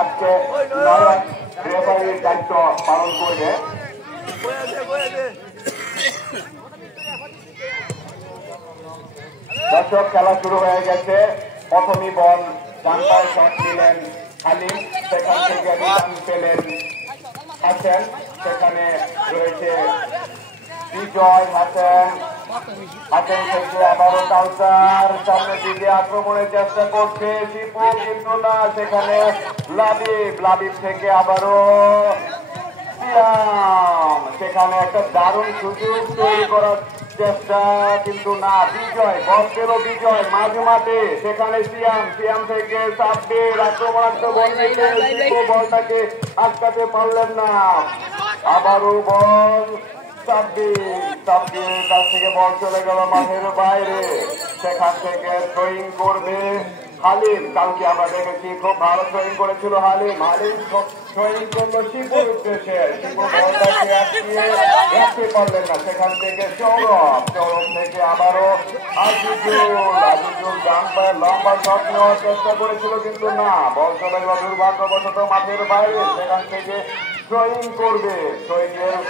আজকে নয়ন রেফারির দায়িত্ব পালন করবে। দর্শক, খেলা শুরু হয়ে গেছে। প্রথমই বল ডান পায়ে শট নিলেন হালিম, সেখান থেকে রিটার্ন পেলেন হাসান, সেখানে রয়েছে বিজয় হাসান। হাসান থেকে আবারও কাউসার সামনের দিকে আক্রমণের চেষ্টা করছে শিপু, কিন্তু না, সেখানে লাবিব থেকে আবারও সিয়াম, সেখানে একটা দারুণ সুযোগ তৈরি করার চেষ্টা, কিন্তু না, বিজয় বল পেল, বিজয় মাঝে মাঠে, সেখানে সিয়াম থেকে সাব্বির আক্রমণাত্মক বলটাকে আটকাতে পারলেন না। আবারও বল সাব্বির কাছ থেকে বল চলে গেল মাঠের বাইরে, সেখান থেকে থ্রোয়িং করবে হালিম। কালকে আমরা দেখেছি খুব ভালো থ্রোয়িং করেছিল হালিম থ্রোয়িং করলো শিপুর উদ্দেশ্যে, শিপু বলটাকে আটকিয়ে রাখতে পারলেন না, সেখান থেকে সৌরভ থেকে আবারও আজিজুল ডান পায়ে লম্বা শট নেওয়ার চেষ্টা করেছিল, কিন্তু না, বল চলে গেল দুর্ভাগ্যবশত মাঠের বাইরে, সেখান থেকে থ্রোয়িং করবে, থ্রোয়িং এর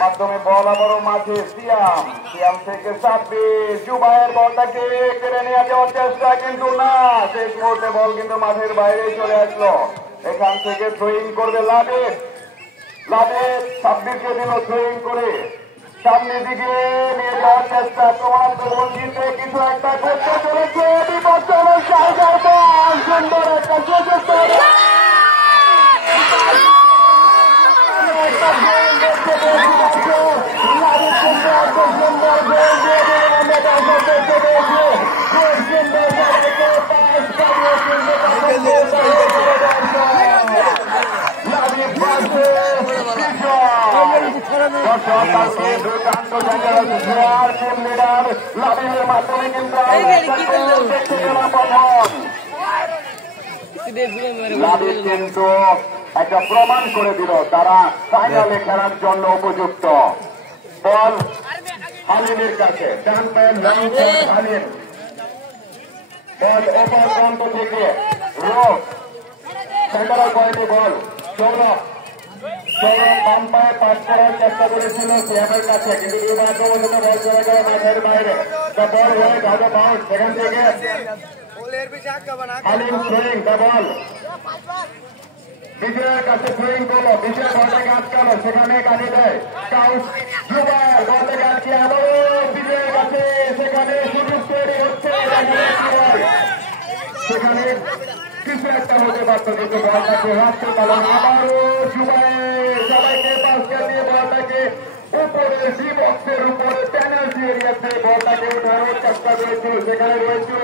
মাধ্যমে বল আবারও মাঠে সিয়াম থেকে সাব্বির, জুবায়ের বলটাকে কেড়ে নিয়ে যাওয়ার চেষ্টা, কিন্তু না, শেষ মুহূর্তে বল কিন্তু মাঠের বাইরে চলে আসলো। এখান থেকে থ্রোয়িং করবে লাবিব সাব্বিরকে দিল থ্রোয়িং করে সামনের দিকে নিয়ে যাওয়ার চেষ্টা, তোমার বঞ্চিতে কিছু একটা করতে চলেছে, সুন্দর একটা সুযোগ মাধ্যমে কিন্তু কিন্তু একটা প্রমাণ করে দিল তারা ফাইনালে খেলার জন্য উপযুক্ত। বল হালিমের কাছে, ডান পায়ের হালিম, বল ওপর প্রান্ত থেকে সেন্টার পয়েন্টে বল সৌরভ বাম পায়ে পাস করার চেষ্টা করেছিল সিয়ামের কাছে, কিন্তু দুর্ভাগ্যবশত বল চলে গেল মাঠের বাইরে, বল হয়ে যাবে বাউন্ড, সেখান থেকে হালিম থ্রোয়িং বল বিজয়ের কাছে থ্রোয়িং করলো, বিজয় বলটাকে আটকালো, সেখানে কাটিয়ে দেয় জুবায়ের, বলটাকে আটকে আবারও বিজয়ের কাছে, সেখানে সুযোগ তৈরি হচ্ছে, সেখানে কিছু একটা হতে পারত, কিন্তু বলটাকে রাখতে পারল না। আবারও জুবায়ের সবাইকে পাস দিয়ে বলটাকে উপরে বক্সের উপরে পেনাল্টি এরিয়াতে বলটাকে উঠানোর চেষ্টা করেছিল, সেখানে রয়েছিল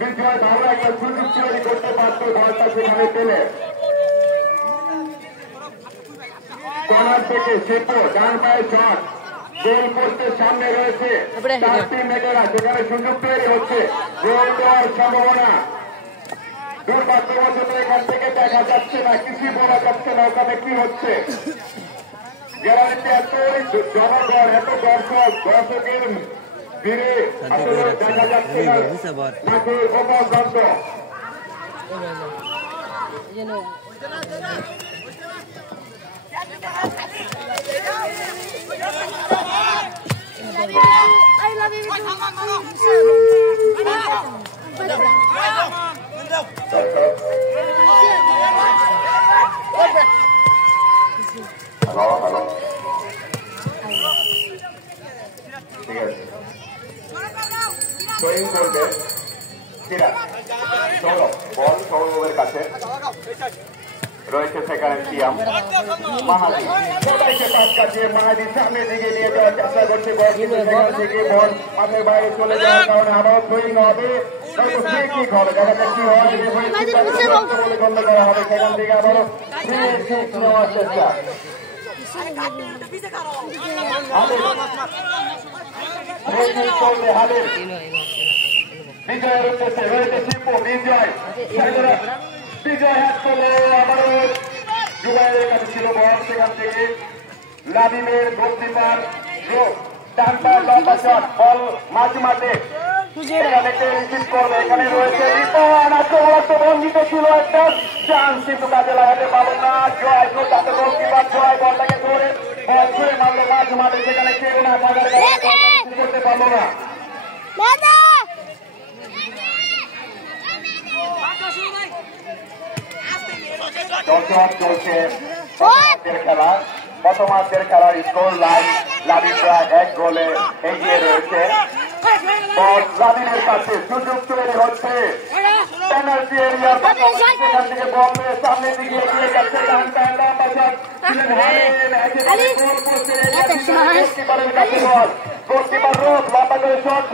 বিজয় ভালো একটা সুযোগ তৈরি করতে পারত, বলটা সেখানে পেলে কর্নার থেকে শিপু ডান পায়ে শট, গোল করতে সামনে রয়েছে চারটি মেয়েরা, সেখানে সুযোগ তৈরি হচ্ছে, গোল দেওয়ার সম্ভাবনা, দুর্ভাগ্যবশত এখান থেকে দেখা যাচ্ছে না, কিছুই বলা যাচ্ছে না ওখানে কি হচ্ছে। গ্যালারিতে এতই জনগণ, এত দর্শকের ভিড়ে আসলে দেখা যাচ্ছে না নাকের গোপন দ্বন্দ্ব। হ্যালো ঠিক আছে, থ্রোয়িং করবে বল সৌরভের কাছে রয়েছে, সেখানে সিয়াম মাহাদি সবাইকে পাস কাটিয়ে মাহাদি সামনের দিকে নিয়ে যাওয়ার চেষ্টা করছে, বল কিন্তু সেখান থেকে বল মাঠের বাইরে চলে যাওয়ার কারণে আবারও থ্রোয়িং হবে, কি হবে দেখা যাক কি হয়, বলে গণ্য করা হবে, সেখান থেকে আবারও নেওয়ার চেষ্টা, বিজয়ের উদ্দেশ্যে রয়েছে শিপু, বিজয় হাত করলে আবারও জুবাইরের কাছে ছিল বল, সেখান থেকে লাবিবের গোলকিপার ডান পায়ের লম্বা শট, বল মাঝে এখানে কে রিসিভ করবে, এখানে রয়েছে রিপন, আক্রমণাত্মক ভঙ্গিতে ছিল একটা চান্স কিন্তু কাজে লাগাতে পারল না জয়। তাতে গোলকিপার জয় বলটাকে ধরে ছুঁয়ে মারলো মাঝ মাঠে, সেখানে কেউ না থাকার কারণে করতে পারলো না। চলছে খেলা, প্রথমার্ধের খেলার স্কোর লাইন লাবিবরা 1 গোলে এগিয়ে রয়েছে। লাবিবের কাছে সুযোগ তৈরি হচ্ছে, পেনাল্টি এরিয়ার সেখান থেকে বল সামনের দিকে এগিয়ে যাচ্ছে, গোলকিপার রোড লম্বা করে শট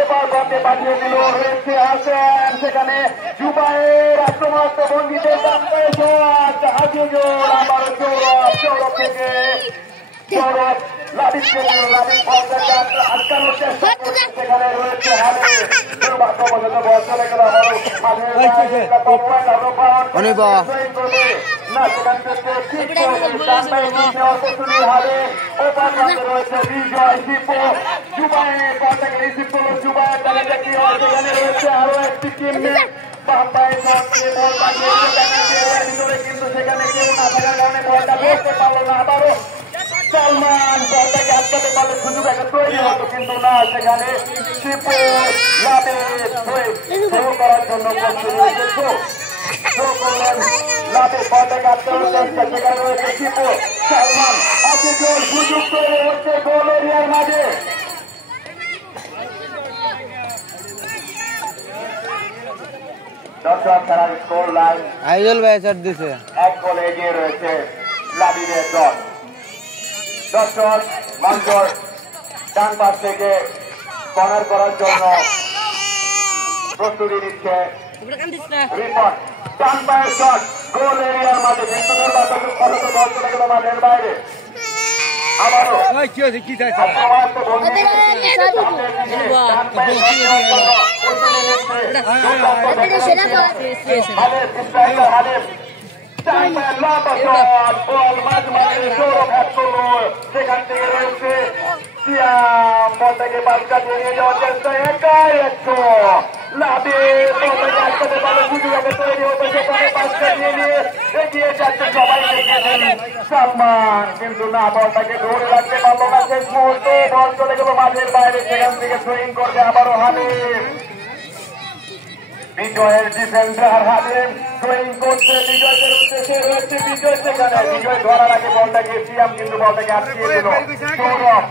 এবার বলকে পাঠিয়ে দিল, রয়েছে আসেন সেখানে জুবাইর আক্রমণাত্মক ভঙ্গিতে আবারও সৌরভ থেকে সৌরভ লাবিবকে লাবিব আটকানোর চেষ্টা করছে, সেখানে রয়েছে হালে দুর্ভাগ্যবশত বল চলে গেল আবারও না, সেখান থেকে ঠিক হালে ওপার রয়েছে বিজয় শিপো জুবাইর বলটাকে রিসিভ করলো, জুবাইর তাকে কি হয়, সেখানে রয়েছে আরো একটি টিম কিন্তু সেখানে কেউ না থাকার কারণে বলটা ধরতে পারলো না। আবারও সালমান বলটাকে আটকাতে পারলে সুযোগ একটা তৈরি হতো, কিন্তু না, সেখানে শিপু লাবিব থ্রো করার জন্য লাবিব বলটাকে আটকানোর চেষ্টা, সেখানে রয়েছে শিপু সালমান আছে জোর সুযোগ তৈরি হচ্ছে গোল এরিয়ার মাঝে। দর্শক খেলার স্কোর লাইন আইজল ভাই শট দিছে, 1 গোলে এগিয়ে রয়েছে লাবিবের দল। দর্শক মঞ্চর ডান পাশ থেকে কর্নার করার জন্য প্রস্তুতি নিচ্ছে রিপন, ডান পায়ের শট গোল এরিয়ার মাঝে, কিন্তু বল চলে গেল মাঠের বাইরে। আবারও সেখান থেকে রয়েছে বলটাকে বাদ কাটিয়ে নিয়ে যাওয়ার চেষ্টা, একাই একশো লাবিব বলটাকে আটকাতে পারলে সুযোগ একটা তৈরি হতো, সেখানে বাদ কাটিয়ে নিয়ে এগিয়ে যাচ্ছে সবাই সালমান, কিন্তু না, বলটাকে ধরে রাখতে পারলো না। শেষ মুহূর্তে বল চলে গেল মাঠের বাইরে, সেখান থেকে থ্রোইং করবে আবারও হালিম। বিজয়ের ডিফেন্ডার হালিম থ্রোইং করছে বিজয়ের উদ্দেশ্যে, রয়েছে বিজয়, সেখানে বিজয় ধরার আগে বলটাকে সিয়াম কিন্তু বলটাকে আটকিয়ে দিল সৌরভ।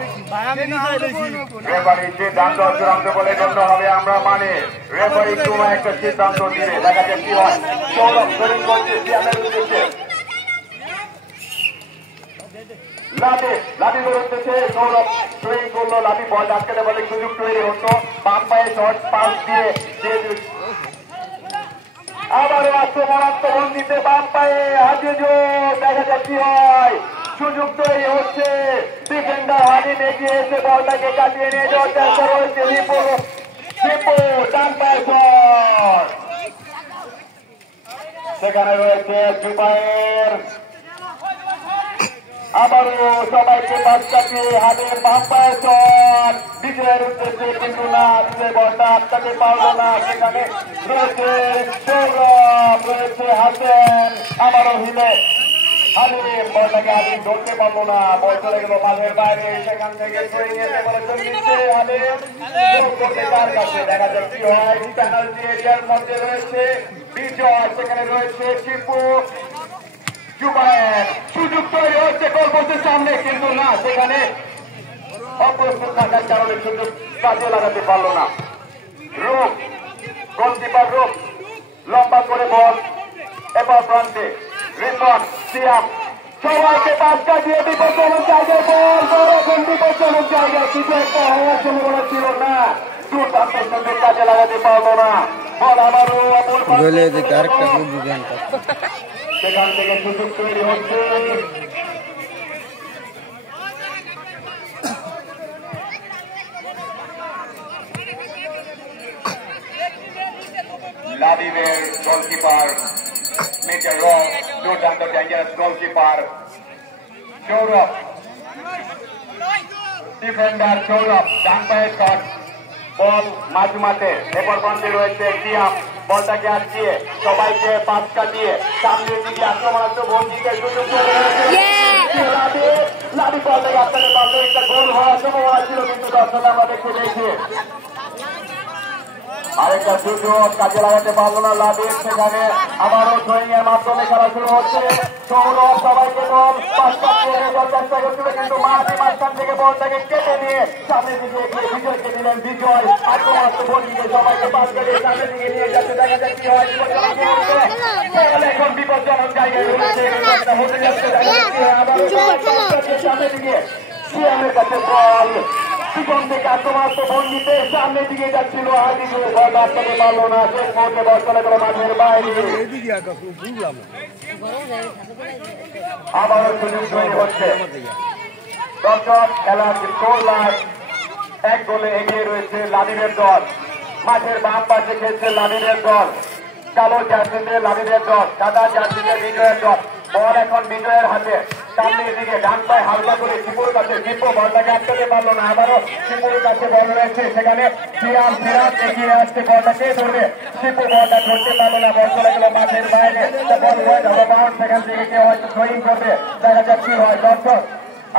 রেফারির সিদ্ধান্ত চূড়ান্ত বলে গণ্য হবে, আমরা মানে রেফারি কোনো একটা সিদ্ধান্ত দিলে দেখা যাক কি হয়। সৌরভ থ্রোইং করছে সিয়ামের উদ্দেশ্যে, লাবিবের উদ্দেশ্যে সৌরভ থ্রোইং করলো, লাবিব বল আটকাতে বলে সুযোগ তৈরি হতো, বাম পায়ে শট পাস দিয়ে আবারও আক্রমণাত্মক ভঙ্গিতে বাম পায়ে হাতে জোর, দেখা যাক কি হয়, সুযোগ তৈরি হচ্ছে। ডিফেন্ডার হালিম এগিয়ে এসে বলটাকে কাটিয়ে নিয়ে যাওয়ার চেষ্টা রয়েছে, শিপু ডান পায়ে শট, সেখানে রয়েছে জুবাইর, আবারও সবাইকে বাদ কাটিয়ে হালিম বাম পায়ে শট বিজয়ের উদ্দেশ্যে, কিন্তু না, বিজয় বলটা আটকাতে পারলো না, সেখানে রয়েছে সৌরভ, রয়েছে হাসেন, আবারও হিলে হালিম বলটাকে হালিম ধরতে পারলো না, বল চলে গেল মাঠের বাইরে, সেখান থেকে কার কাছে, দেখা যাক কি হয়। পেনাল্টি এরিয়ার মধ্যে রয়েছে বিজয়, সেখানে রয়েছে শিপু জুবাইর, সুযোগ তৈরি হচ্ছে গোলপোস্টের সামনে, কিন্তু না, সেখানে অপ্রস্তুত থাকার কারণে সুযোগ কাজে লাগাতে পারলো না। রূপ গোলকিপার রূপ লম্বা করে বল এবার প্রান্তে রিপন সিয়াম সবাইকে পাস কাটিয়ে বিপজ্জনক জায়গায় বল, এখন বিপজ্জনক জায়গায় কিছু একটা হওয়ার সম্ভাবনা ছিল না, দুর্দান্ত সুযোগ কাজে লাগাতে পারলো না। বল আবারও সেখান থেকে সুযোগ তৈরি হচ্ছে, লাবিবের গোলকিপার মেজর রং, দুর্দান্ত dangerous goalkeeper Sourav, defender Sourav ডান পায়ের শট বল মাঝ মাঠে এরপর প্রান্তে রয়েছে সিয়াম বলটাকে আটকিয়ে সবাইকে পাস কাটিয়ে সামনের দিকে আক্রমণাত্মক ভঙ্গিতে সুযোগ করে লাভি বলটাকে আটকাতে পারলে একটা গোল হওয়ার সম্ভাবনা ছিল কিন্তু দর্শক আমরা দেখতে পেয়েছি আরেকটা সুযোগ কাজে লাগাতে পারলো না লাভি সেখানে আবারও থ্রোয়িং এর মাধ্যমে খেলা শুরু হচ্ছে সৌরভ সবাইকে বল পাস কাটিয়ে চেষ্টা করছিল কিন্তু মাঝখান থেকে বলটাকে কেটে নিয়ে সামনের দিকে এগিয়ে বিজয়কে দিলেন বিজয় আক্রমণাত্মক ভঙ্গিতে সবাইকে পাস কাটিয়ে সামনের দিকে নিয়ে যাচ্ছে দেখা যাক কি হয় এখন বিপজ্জনক জায়গায় রয়েছে হতে যাচ্ছে সামনের দিকে সিএমের কাছে বল পিছন থেকে আক্রমণাত্মক ভঙ্গিতে সামনের দিকে যাচ্ছিল আদিকে বল আটকাতে পারলো না শেষ মুহূর্তে বল চলে গেল মাঠের বাইরে আবারও সুযোগ তৈরি হচ্ছে দর্শক খেলার স্কোর লাইন 1 গোলে এগিয়ে রয়েছে লাবিবের দল মাঠের বাম পাশে খেলছে লাবিবের দল কালো জার্সিতে লাবিবের দল সাদা জার্সিতে বিজয়ের দল বল এখন বিজয়ের হাতে সামনের দিকে ডান পায়ে হালকা করে শিপুর কাছে শিপু বলটাকে আটকাতে পারলো না আবারও শিপুর কাছে বল রয়েছে সেখানে সিয়াম সিরাজ এগিয়ে আসছে বলটাকে ধরবে শিপু বলটা ধরতে পারলো না বল চলে গেল মাঠের বাইরে বল ওয়েট হবে বাউন্ড সেখান থেকে কেউ হয়তো থ্রোয়িং করবে দেখা যাক কি হয় দর্শক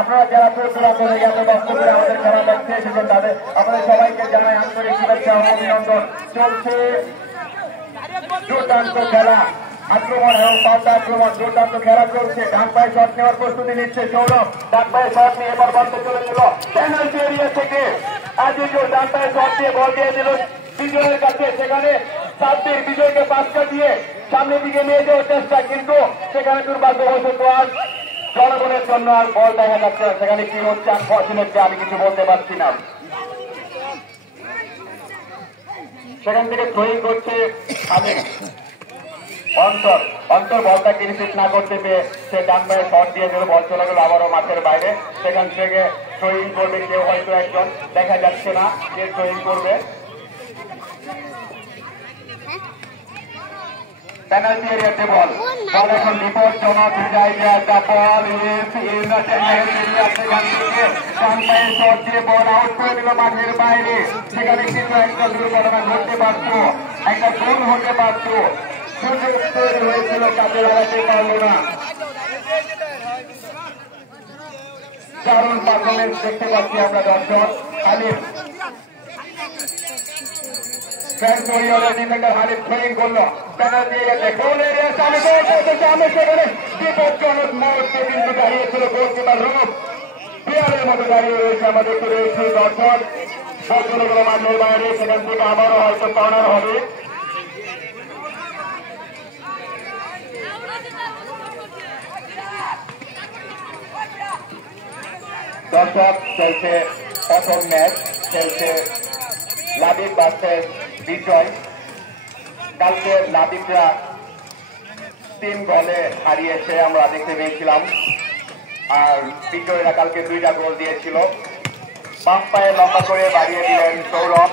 আপনারা যারা দূরান্ত থেকে এত কষ্ট করে আমাদের খেলা দেখতে এসেছেন তাদের আপনাদের সবাইকে জানাই আন্তরিক শুভেচ্ছা ও অভিনন্দন চলছে দুর্দান্ত খেলা আক্রমণ এবং পাল্টা আক্রমণ দুর্দান্ত খেলা চলছে ডান পায়ে শট নেওয়ার প্রস্তুতি নিচ্ছে সৌরভ ডান পায়ে শট নিয়ে এবার বলতে চলে গেল পেনাল্টি এরিয়া থেকে আজিজুল ডান পায়ে শট দিয়ে বল দিয়ে দিল বিজয়ের কাছে সেখানে সাব্বির বিজয়কে পাস কাটিয়ে সামনের দিকে নিয়ে যাওয়ার চেষ্টা কিন্তু সেখানে দুর্ভাগ্যবশত আর জনগণের জন্য আর বল দেখা যাচ্ছে না সেখানে কি হচ্ছে আনফরচুনেটলি আমি কিছু বলতে পারছি না সেখান থেকে থ্রোয়িং করছে আমি অন্তর বলটাকে রিসিভ না করতে পেয়ে সে ডান পায়ে শট দিয়ে দিল বল চলে গেল আবারও মাঠের বাইরে সেখান থেকে থ্রোয়িং করবে কেউ হয়তো একজন দেখা যাচ্ছে না কে থ্রোয়িং করবে পেনাল্টি এরিয়াতে বল এখন বিপজ্জনক জায়গা বল সেখান থেকে ডান পায়ে শট দিয়ে বল আউট করে দিল মাঠের বাইরে সেখানে কিন্তু একটা দুর্ঘটনা ঘটতে পারত একটা গোল হতে পারত সুযোগ তৈরি হয়েছিল কাজে লাগাতে পারল না দারুণ পারফরমেন্স দেখতে পাচ্ছি আমরা দর্শক হালিফ ডিফেন্ডার হালিফ থ্রোয়িং করলো পেনাল্টি এরিয়াতে গোল এরিয়া সামনে সেখানে বিপজ্জনক মুহূর্তে কিন্তু দাঁড়িয়েছিল গোলকিপার রূপ প্লেয়ারের মতো দাঁড়িয়ে রয়েছে আমাদের দেখতে রয়েছে দর্শক বল চলে গেল মাঠের বাইরে সেখান থেকে আবারও হয়তো কর্নার হবে দর্শক চলছে প্রথম ম্যাচ খেলছে লাবিব ভার্সেস বিজয় কালকে লাবিবরা 3 গোলে হারিয়েছে আমরা দেখতে পেয়েছিলাম আর বিজয়রা কালকে 2টা গোল দিয়েছিল বাম পায়ে লম্বা করে বাড়িয়ে দিলেন সৌরভ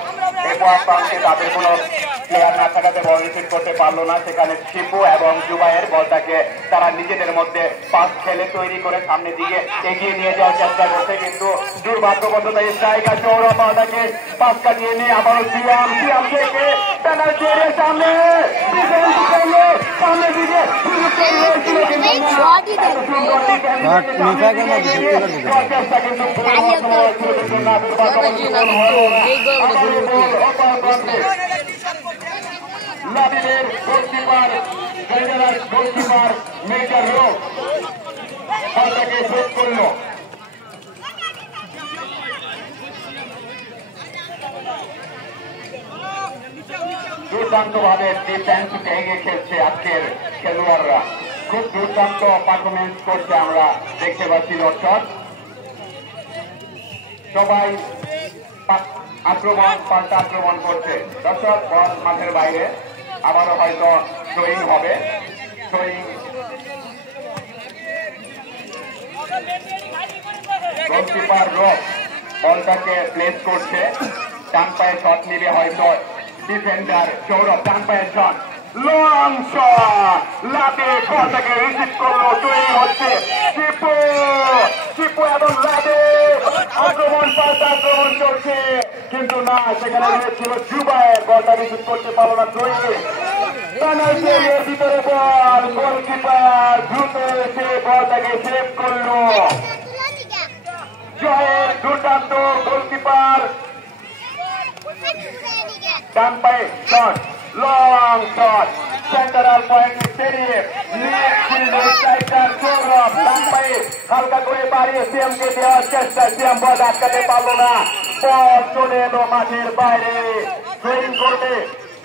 এরপর প্রান্তে তাদের কোনো প্লেয়ার না থাকাতে বল রিসিভ করতে পারলো না সেখানে শিপু এবং জুবাইয়ের বলটাকে তারা নিজেদের মধ্যে পাস খেলে তৈরি করে সামনের দিকে এগিয়ে নিয়ে যাওয়ার চেষ্টা করছে কিন্তু দুর্ভাগ্যবশত স্ট্রাইকার সৌরভ বলটাকে পাস কাটিয়ে নিয়ে আবারও সিয়াম থেকে পেনাল্টি এরিয়ার সামনে সামনের দিকে লাবিবের গোলকিপার গোলকিপার মেজর রোগ বলটাকে শোধ করল দুর্দান্ত ভাবে ডিফেন্স ভেঙে খেলছে আজকের খেলোয়াড়রা খুব দুর্দান্ত পারফরমেন্স করছে আমরা দেখতে পাচ্ছি দর্শক সবাই আক্রমণ পাল্টা আক্রমণ করছে দর্শক বল মাঠের বাইরে আবারও হয়তো থ্রোয়িং হবে থ্রোয়িং গোলকিপার রব বলটাকে প্লেস করছে ডান পায়ে শট নিবে হয়তো ডিফেন্ডার সৌরভ ডান পায়ের শট লং শট লাভে বলটাকে রিসিভ করলো তৈরি হচ্ছে শিপু এবং লাভে আক্রমণ পাল্টা আক্রমণ চলছে কিন্তু না, সেখানে রয়েছিল জুবায়ের, বলটা রিসিভ করতে পারলো না ত্রয়ী। পেনাল্টি এরিয়ার ভিতরে বল, গোলকিপার দ্রুত এসে বলটাকে সেভ করলো। জয়ের দুর্দান্ত গোলকিপার, ডান পায়ে শট, লং শট, সেন্টারাল পয়েন্টে সেরিয়ে সৌরভ ডান পায়ে হালকা করে বাড়িয়ে সিএমকে দেওয়ার চেষ্টা, সিএম বল আটকাতে পারলো না, বল চলে এলো মাঠের বাইরে। থ্রোয়িং করবে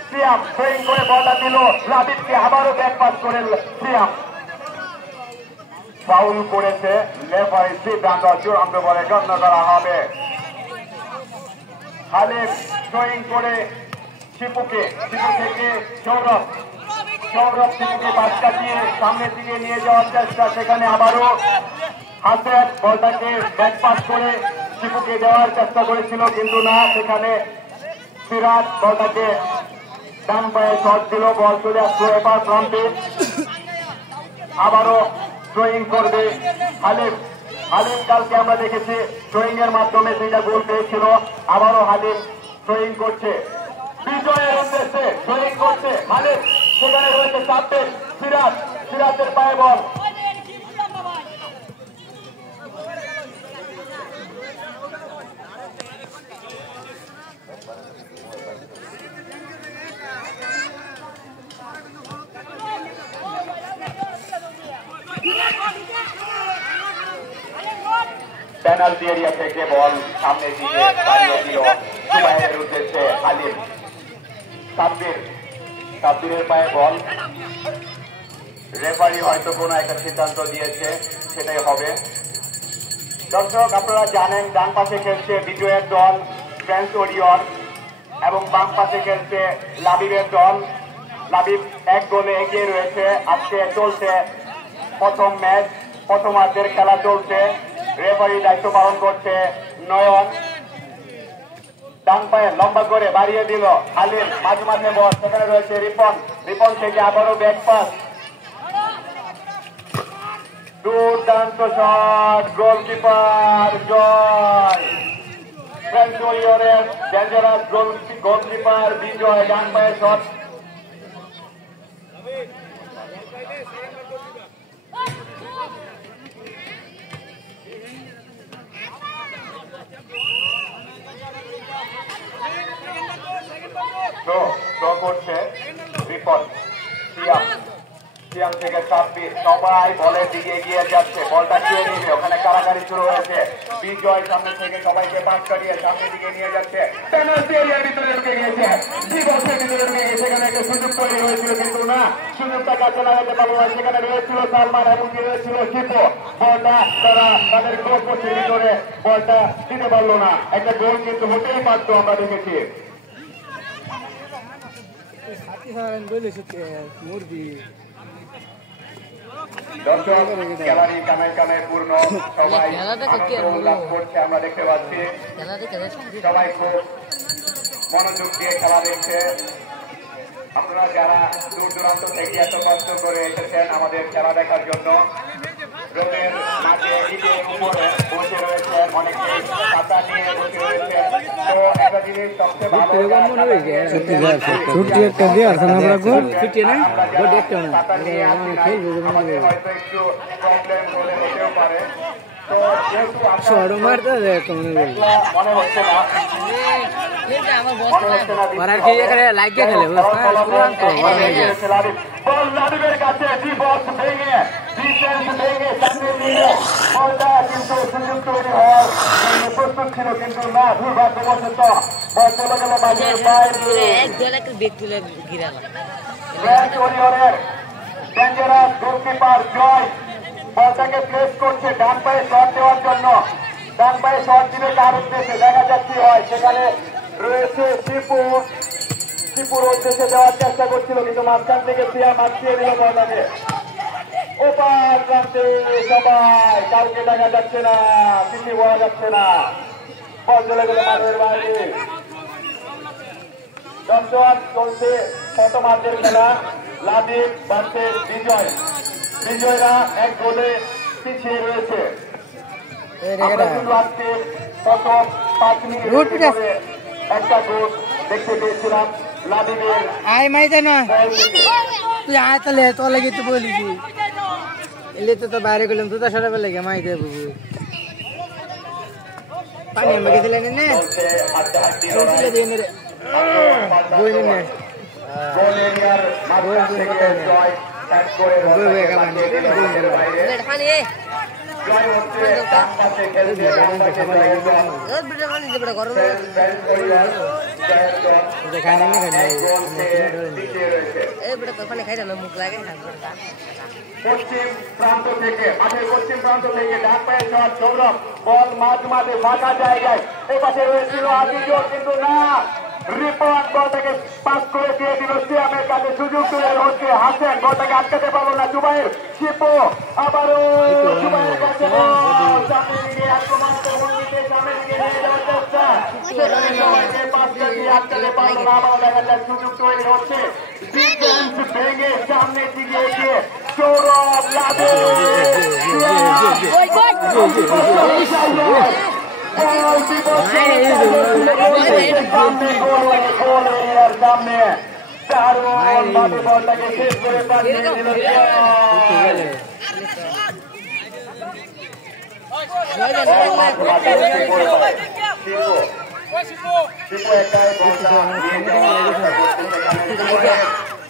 সিয়াম, থ্রোয়িং করে বলটা দিল লাবিবকে, আবারও ব্যাক পাস করে সিয়াম। ফাউল করেছে লেফারি, সিদ্ধান্ত চূড়ান্ত বলে গণ্য করা হবে। হালিম থ্রোয়িং করে শিপুকে, শিপু থেকে সৌরভ, সৌরভ শিপুকে পাস কাটিয়ে সামনের দিকে নিয়ে যাওয়ার চেষ্টা, সেখানে আবারও হাসেন বলটাকে ব্যাক পাস করে শিপুকে দেওয়ার চেষ্টা করেছিল কিন্তু না, সেখানে সিরাজ বলটাকে ডান পায়ে শট দিল, বল চলে আসলো এবার প্রান্তে। আবারও থ্রোয়িং করবে হালিম। হালিম কালকে আমরা দেখেছি থ্রোয়িং এর মাধ্যমে 2টা গোল পেয়েছিল, আবারও হালিম থ্রোয়িং করছে বিজয়ের উদ্দেশ্যে, থ্রোয়িং করছে হালিম, সেখানে রয়েছে সাব্বির, সিরাজ, সিরাজের পায়ে বল, পেনাল্টি এরিয়া থেকে বল সামনের দিকে বাড়িয়ে দিল জুবায়ের উদ্দেশ্যে হালিম। সাব্বির, সাব্বিরের পায়ে বল, রেফারি হয়তো কোনো একটা সিদ্ধান্ত দিয়েছে, সেটাই হবে। দর্শক আপনারা জানেন ডান পাশে খেলছে বিজয়ের দল ফ্রেন্স ওরিয়র এবং বাম পাশে খেলছে লাবিবের দল। লাবিব 1 গোলে এগিয়ে রয়েছে। আজকে চলছে প্রথম ম্যাচ, প্রথমার্ধের খেলা চলছে। রেফারি দায়িত্ব পালন করছে নয়ন। ডান পায়ে লম্বা করে বাড়িয়ে দিল হালিম, মাঝে মাঝে বল, সেখানে রয়েছে রিপন, রিপন থেকে আবারও ব্যাক পাস, দুর্দান্ত শট, গোলকিপার জয়। ফ্রেঞ্চ ওরিয়রের ডেঞ্জারাস গোলকিপার বিজয়, ডান পায়ে শট, করছে রিপন, সিয়াম, সিয়াম থেকে সাব্বির, সবাই বলের দিকে এগিয়ে যাচ্ছে, বলটা ছুঁয়ে নিবে, ওখানে কারাকারি শুরু হয়েছে। বিজয় সামনে থেকে সবাইকে পাস কাটিয়ে সামনের দিকে নিয়ে যাচ্ছে, পেনাল্টি এরিয়ার ভিতরে ঢুকে গিয়েছে, ডিবক্সের ভিতরে ঢুকে গিয়ে সেখানে একটা সুযোগ তৈরি হয়েছিল কিন্তু না, সুযোগটা কাজে লাগাতে পারলো না। সেখানে রয়েছিল সালমান এবং রয়েছিল শিপু, বলটা তারা তাদের গোল পোস্টের ভিতরে বলটা দিতে পারলো না। একটা গোল কিন্তু হতেই পারতো, আমরা দেখেছি। দর্শক গ্যালারি কানায় কানায় পূর্ণ, সবাই উল্লাস করছে, আমরা দেখতে পাচ্ছি সবাই খুব মনোযোগ দিয়ে খেলা দেখছে। আপনারা যারা দূর দূরান্ত থেকে এত কষ্ট করে এসেছেন আমাদের খেলা দেখার জন্য, রোদের মাঠে ইটের উপরে বসে রয়েছেন, অনেকে ছাতা নিয়ে বসে রয়েছেন। তো একটা জিনিস সবচেয়ে ভালো, ছাতা নিয়ে আমাদের হয়তো একটু প্রবলেম হলে হতেও পারে। তো যেহেতু মনে হচ্ছে না লাবিবের কাছে ডিবক্স ভেঙে ডিফেন্স ভেঙে সামনে নিয়ে বলটা কিন্তু সুযোগ তৈরি হওয়ার প্রস্তুত ছিল কিন্তু না, দুর্ভাগ্যবশত বল চলে গেল মাঠের বাইরে। ফ্রেঞ্চ ওরিয়রের ডেঞ্জারাস গোলকিপার জয় বলটাকে প্লেস করছে ডান পায়ে শট দেওয়ার জন্য। ডান পায়ে শট দিলে কার উদ্দেশ্যে দেখা যাক কি হয়। সেখানে রয়েছে শিপু, শিপুর উদ্দেশ্যে দেওয়ার চেষ্টা করছিল কিন্তু মাঝখান থেকে সিয়াম আটকিয়ে দিল বলটাকে। ওপার প্রান্তে সবাই, কাউকে দেখা যাচ্ছে না, কিছু বলা যাচ্ছে না, বল চলে গেল মাঠের বাইরে। দর্শক চলছে প্রথমার্ধের খেলা, লাবিব ভার্সেস বিজয়। বিজয়রা 1 গোলে পিছিয়ে রয়েছে। আমরা শুধু আজকে প্রথম 5 মিনিট একটা গোল দেখতে পেয়েছিলাম নাদিমের আই মাইতে না তুই আয় তাহলে তো লাগি তো বলি কি এলে তো বাইরে গেলাম তো সারা বেলা লাগে মাইতে বাবু পানি আমাকে দিলেন না চলতে দিন রে বইলেন না গোল এরিয়ার মাঝখান থেকে জয় এক করে বাইরে জয় হচ্ছে ডান পাশে খেলছে ডান পাশে জয়জন পশ্চিম প্রান্ত থেকে মাঠের পশ্চিম প্রান্ত থেকে ডান পায়ের শট সৌরভ বল মাঝে ফাঁকা জায়গায় এ পাশে রয়েছিল আজিজুর কিন্তু না রিপন বলটাকে পাস করে দিয়ে দিল সিয়ামের কাছে সুযোগ তুলে হচ্ছে হাসেন বলটাকে আটকাতে পারলো না জুবাইর শিপু আবারও জুবাইরের কাছে সামনে দিকে আক্রমণাত্মক ভঙ্গিতে সামনে দিকে নিয়ে যাওয়ার চেষ্টা সেখানে সবাইকে পাসটা দিয়ে আটকাতে পারলো না আবারও দেখা যায় সুযোগ তৈরি হচ্ছে ডিফেন্স ভেঙে সামনের দিকে এগিয়ে সৌরভ লাভে সামনে দারুণ ভাবে বলটাকে শেষ করে পাঠিয়ে দিল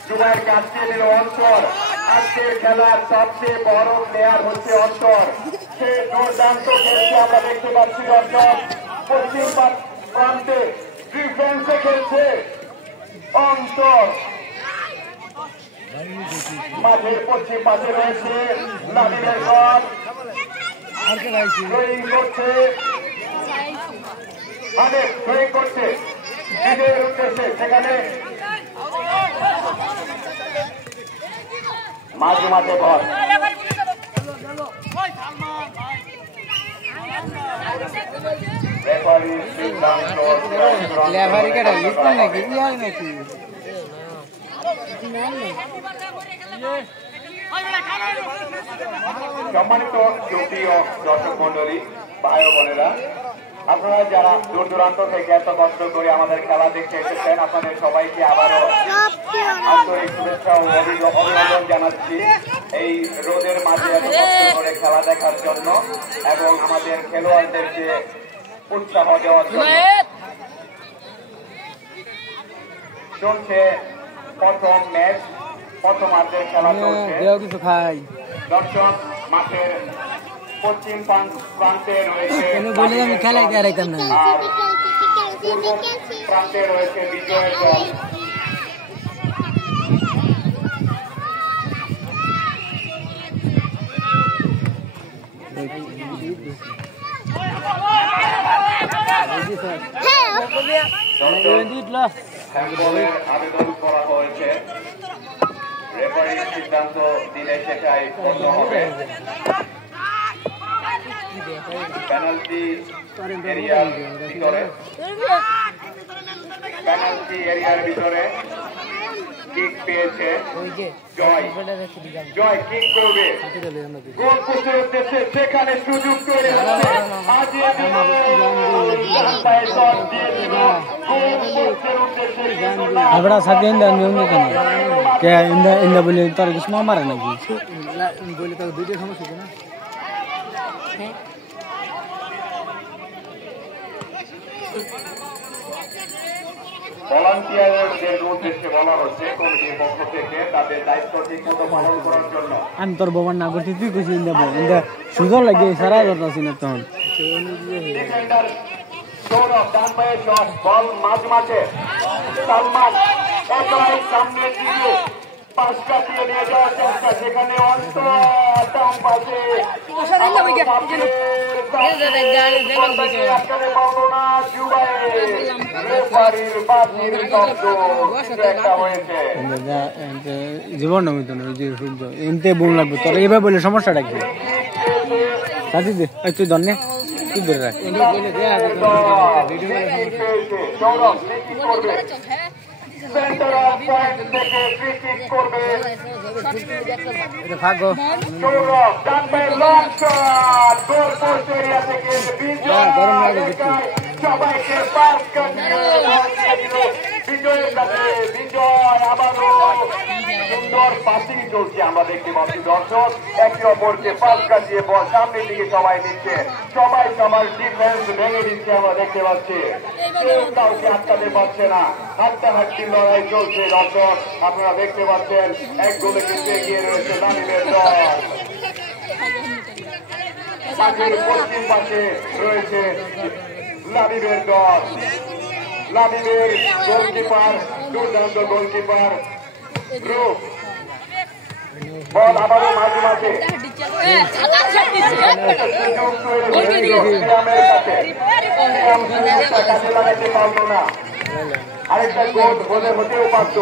জুবাইর কাটতে দিল অন্তর আজকের খেলার সবচেয়ে বড় প্লেয়ার হচ্ছে অন্তর সে দুর্দান্ত খেলছে আমরা দেখতে পাচ্ছি অন্তর পশ্চিম প্রান্তে ডিফেন্সে খেলছে অন্তর মাঠের পশ্চিম পাশে রয়েছে নাদিমের ঘর ড্রয়িং করছে ড্রয়িং করছে বিজয়ের উদ্দেশ্যে সেখানে মাঝে মাঝে ঘর সম্মানিত সুপ্রিয় দর্শক মন্ডলী ভাই ও বোনেরা আপনারা যারা দূর দূরান্ত থেকে এত কষ্ট করে আমাদের খেলা দেখতে এসেছেন আপনাদের সবাইকে আবারও আন্তরিক শুভেচ্ছা ও অভিনন্দন জানাচ্ছি এই রোদের মাঝে এত কষ্ট করে খেলা দেখার জন্য এবং আমাদের খেলোয়াড়দেরকে উৎসাহ দেওয়ার জন্য চলছে প্রথম ম্যাচ প্রথমার্ধের খেলা চলছে দর্শক মাঠের পশ্চিম প্রান্তে রয়েছে পূর্ব প্রান্তে রয়েছে বিজয়ের দল আবেদন করা হয়েছে রেফারির সিদ্ধান্ত দিলে সেটাই গণ্য হবে পেনাল্টি এরিয়ার ভিতরে কিক পেয়েছে জয় কিক করবে গোল পোস্টের উদ্দেশ্যে সেখানে সুযোগ তৈরি হচ্ছে abra saben dan nium ni kan ke inda bole tar kisma mara na ji bole ta video সমস্যা না ভলান্টিয়ারদের উদ্দেশ্যে বলা হচ্ছে কমিটির পক্ষ থেকে তাদের দায়িত্ব ঠিকমতো পালন করার জন্য আমি তোর বাবার না করতে তুই কইছিস ইন্দা সুন্দর লাগে সারা করতেছি না তখন ডিফেন্ডার সৌরভ ডান পায়ে শট বল মাঝে সালমান একলাই সামনে দিয়ে পাঁচটা দিয়ে নিয়ে যাওয়ার চেষ্টা সেখানে অন্তর ডান পাশে জীবন এমতে বোন লাগবে তোর এবার বলে সমস্যাটা কি সাথী দে তুই ধন্যে তুই ধরে রাখ গরম লাগে সবাইকে পাস কাটিয়ে বিজয়ের কাছে বিজয় আবারও সুন্দর পাসিং চলছে আমরা দেখতে পাচ্ছি দর্শক একে অপরকে পাস কাটিয়ে বল সামনের দিকে সবাই দিচ্ছে সবাই সবার ডিফেন্স ভেঙে দিচ্ছে আমরা দেখতে পাচ্ছি কেউ কাউকে আটকাতে পারছে না হাড্ডাহাড্ডি লড়াই চলছে দর্শক আপনারা দেখতে পাচ্ছেন এক গোলে কিন্তু এগিয়ে রয়েছে নানিমের দল মাঠের পশ্চিম পাশে রয়েছে লাবিবের দল লাবিবের গোলকিপার দুর্দান্ত গোলকিপার গ্রুপ বল আবারও মাঝে মাঝে কাজে লাগাতে পারলো না আরেকটা গোল হলে হতেও পারত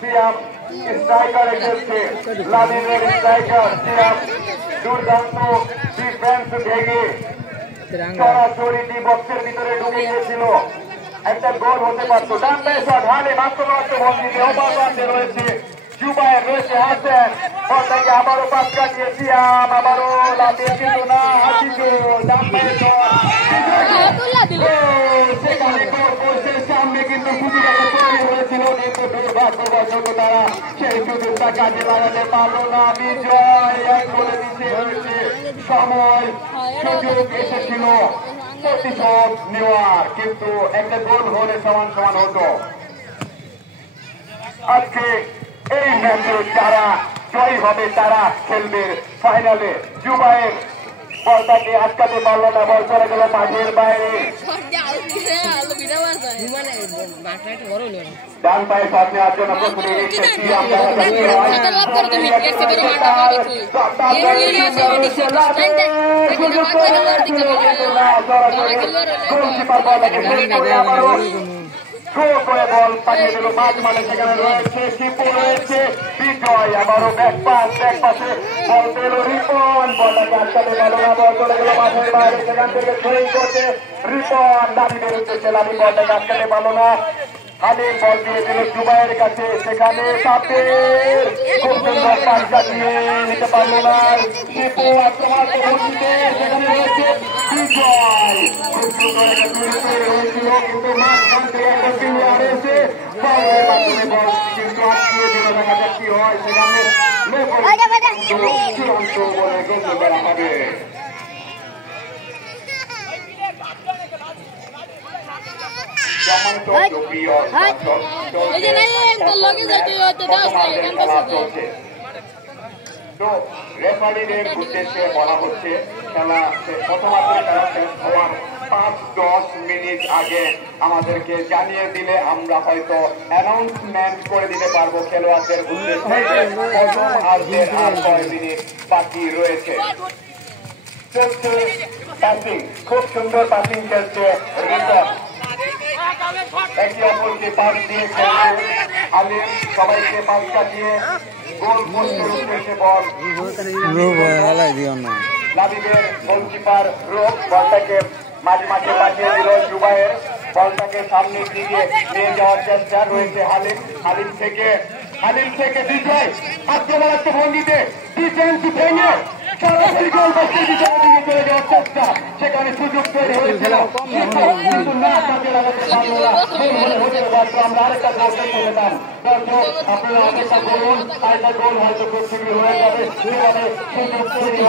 সিয়াম স্ট্রাইকার এসেছে লাবিবের স্ট্রাইকার সিয়াম দুর্দান্ত ডিফেন্স ভেঙে সরাসরি ডি বক্সের ভিতরে ঢুকে গিয়েছিল একটা গোল হতে পারতো ডান পায়ে শট হালে মাত্র ভঙ্গিতে অপারতে রয়েছে জুবায়ের রয়েছে হাসান বলটাকে আবারও পাস কাটিয়ে সিয়াম আবারও লাফিয়ে কিন্তু না হাসিজু ডান পায়ে সেখানে গোল পোস্টের সামনে কিন্তু সুযোগটা তৈরি হয়েছিল কিন্তু দুর্ভাগ্যবশত তারা সেই সুযোগটা কাজে লাগাতে পারলো না বিজয় এক গোলে দিতে হয়েছে সময় সুযোগ এসেছিল প্রতিশোধ নেওয়ার কিন্তু একটা গোল হলে সমান সমান হতো আজকে এই ম্যাচে যারা জয়ী হবে তারা খেলবে ফাইনালে জুবায়ের বলটাকে আটকাতে পারলো না বল চলে গেল মাঠের বাইরে ডান পায়ে শট নেওয়ার জন্য প্রস্তুতি করে বল পাঠিয়ে দিল মাঝ মানে সেখানে রয়েছে শিপু রয়েছে বিজয় আবারও ব্যাক পাশে বল পেল রিপন বলটাকে আটকাতে পারল না বল চলে গেল মাঠের বাইরে সেখান থেকে থ্রোইং করছে রিপন লাবিবের উদ্দেশ্যে লাবি বলটাকে আটকাতে পারল না হালিম বল দিয়ে দিল জুবাইয়ের কাছে সেখানে সাপের খুব সুন্দর পাস কাটিয়ে নিতে পারল না শিপু আক্রমণাত্মক ভঙ্গিতে সেখানে রয়েছে বিজয় খুব সুন্দর একটা তৈরি হয়েছিল কিন্তু মাঝখান থেকে একটা ক্লিয়ার এসে বলের মাধ্যমে বল কিন্তু আটকিয়ে দিল দেখা যাক কি হয় সেখানে চূড়ান্ত বলে গণ্য করা হবে রেফারিদের উদ্দেশ্যে বলা হচ্ছে খেলা প্রথমার্ধের খেলা শেষ হওয়ার 5-10 মিনিট আগে আমাদেরকে জানিয়ে দিলে আমরা হয়তো অ্যানাউন্সমেন্ট করে দিতে পারবো খেলোয়াড়দের উদ্দেশ্যে প্রথমার্ধের আর 6 মিনিট বাকি রয়েছে চলছে পাসিং খুব সুন্দর পাসিং খেলছে রিপন একে অপরকে পাস দিয়ে খেলছে আলিম সবাইকে পাস কাটিয়ে গোল পোস্টের উদ্দেশ্যে বল লাবিবের গোলকিপার রোগ বলটাকে মাঝে মাঝে পাঠিয়ে দিল জুবাইয়ের বলটাকে সামনের দিকে নিয়ে যাওয়ার চেষ্টা রয়েছে হালিম থেকে বিজয় আক্রমণাত্মক ভঙ্গিতে ডিফেন্স ভেঙে সরাসরি গোল পোস্টের ভিতরে দিকে চলে যাওয়ার চেষ্টা সেখানে সুযোগ তৈরি হয়েছিল কিন্তু না কাজে লাগাতে পারল না হতে পারতো আমরা আরেকটা গোল দেখতে পেতাম দর্শক আপনারা আরেকটা গোল আরেকটা গোল হয়তো খুব শীঘ্রই হয়ে যাবে সেখানে সুযোগ তৈরি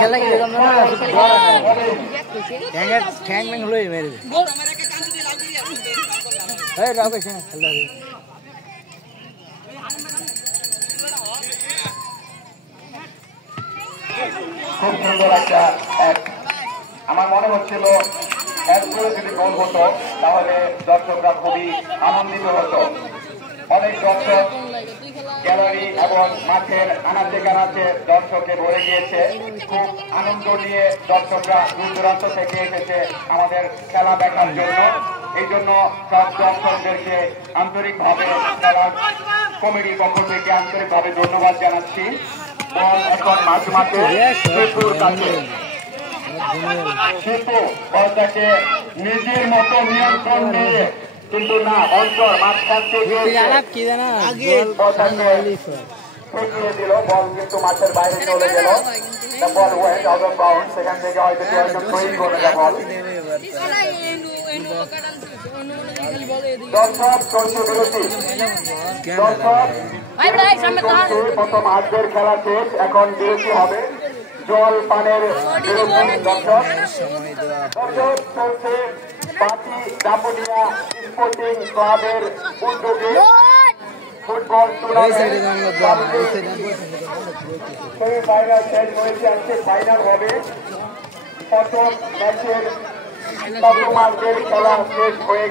খুব সুন্দর একটা আমার মনে হচ্ছিল এক করে যদি গোল হতো তাহলে দর্শকরা খুবই আনন্দিত হতো অনেক দর্শক গ্যালারি এবং মাঠের আনাচে কানাচে দর্শকে ভরে গিয়েছে খুব আনন্দ নিয়ে দর্শকরা দূর দূরান্ত থেকে এসেছে আমাদের খেলা দেখার জন্য এই জন্য সব দর্শকদেরকে আন্তরিকভাবে খেলার কমিটির পক্ষ থেকে আন্তরিকভাবে ধন্যবাদ জানাচ্ছি এখন মাঝে মাঠে শিপুর কাছে শিপু বলটাকে নিজের মতো নিয়ন্ত্রণ নিয়ে কিন্তু না অন্তর মাঝখান থেকে ঠেকিয়ে দিল, বল কিন্তু মাঠের বাইরে চলে গেল। The ball went out of bounds, সেখান থেকে হয়তো কেউ একজন তৈরি করে দেয় বল। দর্শক চলছে বিরতি, দর্শক প্রথম আর্ধের খেলা শেষ, এখন বিরতি হবে, জল পানের বিরতি। দর্শক চলছে পাতি দাপুনিয়া স্পোর্টিং ক্লাবের উদ্যোগে ফুটবল টুর্নামেন্ট সেমিফাইনাল শেষ হয়েছে, আজকে ফাইনাল হবে। প্রথম ম্যাচের প্রথম আর্ধের খেলা শেষ হয়ে